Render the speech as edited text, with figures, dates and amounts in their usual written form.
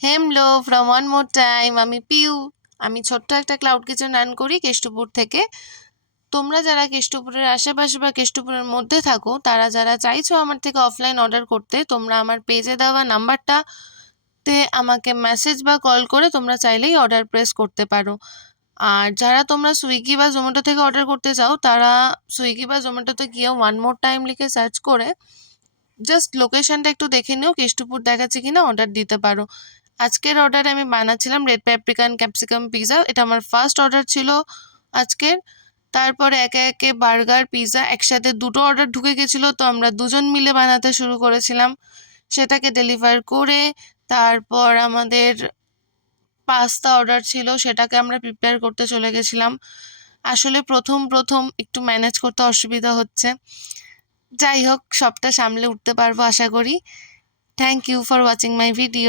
হেমলো from one more time. আমি পিউ। আমি ছোট্ট একটা ক্লাউড কিচেন রান করি কেষ্টপুর থেকে। তোমরা যারা কেষ্টপুরের আশেপাশে বা কেষ্টপুরের মধ্যে থাকো, তারা যারা চাইছো আমার থেকে অফলাইন অর্ডার করতে, তোমরা আমার পেজে দেওয়া নাম্বারটাতে আমাকে মেসেজ বা কল করে তোমরা চাইলেই অর্ডার প্রেস করতে পারো। আর যারা তোমরা সুইগি বা জোম্যাটো থেকে অর্ডার করতে চাও, তারা সুইগি বা জোম্যাটোতে গিয়ে ওয়ান মোর টাইম লিখে সার্চ করে জাস্ট লোকেশনটা একটু দেখে নিও কেষ্টপুর দেখাচ্ছে কিনা, অর্ডার দিতে পারো। আজকের অর্ডারে আমি বানাচ্ছিলাম রেড প্যাপ্রিকান ক্যাপসিকাম পিৎজা। এটা আমার ফার্স্ট অর্ডার ছিল আজকের। তারপরে একে একে বার্গার, পিৎজা একসাথে দুটো অর্ডার ঢুকে গেছিলো, তো আমরা দুজন মিলে বানাতে শুরু করেছিলাম। সেটাকে ডেলিভার করে তারপর আমাদের পাস্তা অর্ডার ছিল, সেটাকে আমরা প্রিপেয়ার করতে চলে গেছিলাম। আসলে প্রথম প্রথম একটু ম্যানেজ করতে অসুবিধা হচ্ছে। যাই হোক, সবটা সামলে উঠতে পারবো আশা করি। Thank you for watching my video.